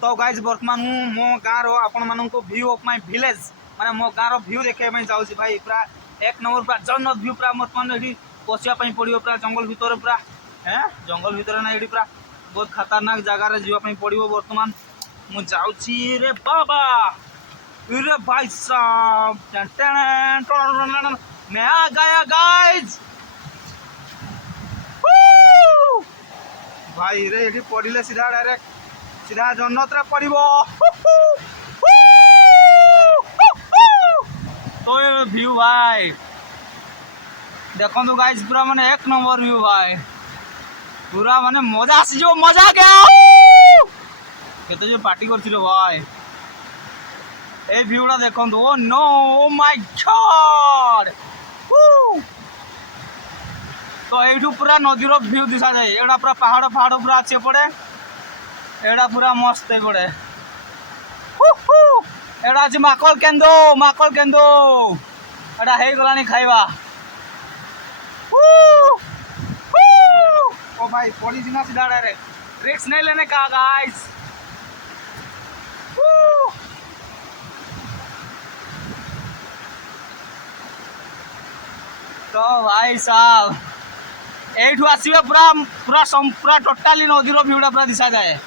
तो गाइज बर्तमान मो गाँव आपण मानक व्यू ऑफ माय विलेज माने मो गाँव व्यू देखा जाऊँगी भाई पूरा एक नंबर पूरा जन्नत व्यू पूरा बर्तमान ये पशिया पड़ो पूरा जंगल भितर पूरा जंगल भितर ना ये पूरा बहुत खतरनाक जगार जावाई पड़ो बर्तमान मु जाऊँगी रे बाबा रे भाई साहब मैं आ गया गाइज भाई रे ये पड़े सीधा डायरेक्ट सीधा जन्नत रे पड़ो तो ये व्यू भाई देखो तो गाइस पूरा माने एक नंबर व्यू भाई पूरा माने मजा आसी जो मजा क्या केते जो पार्टी करथिलो भाई ए व्यूटा देखो oh no oh my God तो एठू पूरा नदीर व्यू दिशा जाए एड़ा पूरा पहाड़ पहाड़ पूरा अच्छे पड़े एड़ा पूरा मस्त पड़े एड़ा आज माकल केंदो एड़ा हे गलानी खाइबा ओ भाई पड़ी जिना सीधा डायरेक्ट रिस्क नहीं लेने का गाइस तो भाई साहब एठू आसवे पूरा पूरा पूरा टोटाली नदीर व्यूटा पूरा दिशा जाए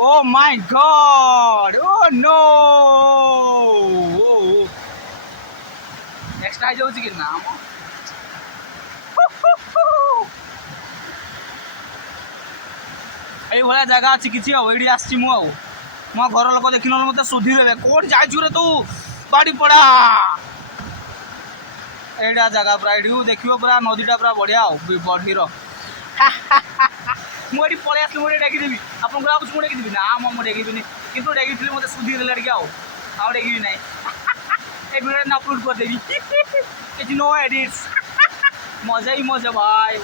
oh my God oh no next आ जाऊँ कि ना ये भाया जगह अच्छी किसी ये आसी मो घर लोक देख मत शोधीदे कौन जाइचु रे तू बाड़ी पड़ा एटा जगह पूरा ये देखियो पूरा नदीटा पूरा बढ़िया बढ़ीर मुझे पलि आसली मुझे डेगिदेवी आपको भाव मुझे डेगिदेवी ना मुझे डेगिनी कि डेगी मत शोधीदे टे आउ डेगी ना ये भिडियो अपलोड करदेवी इट्स नो एडिट्स मजा ही मजा भाई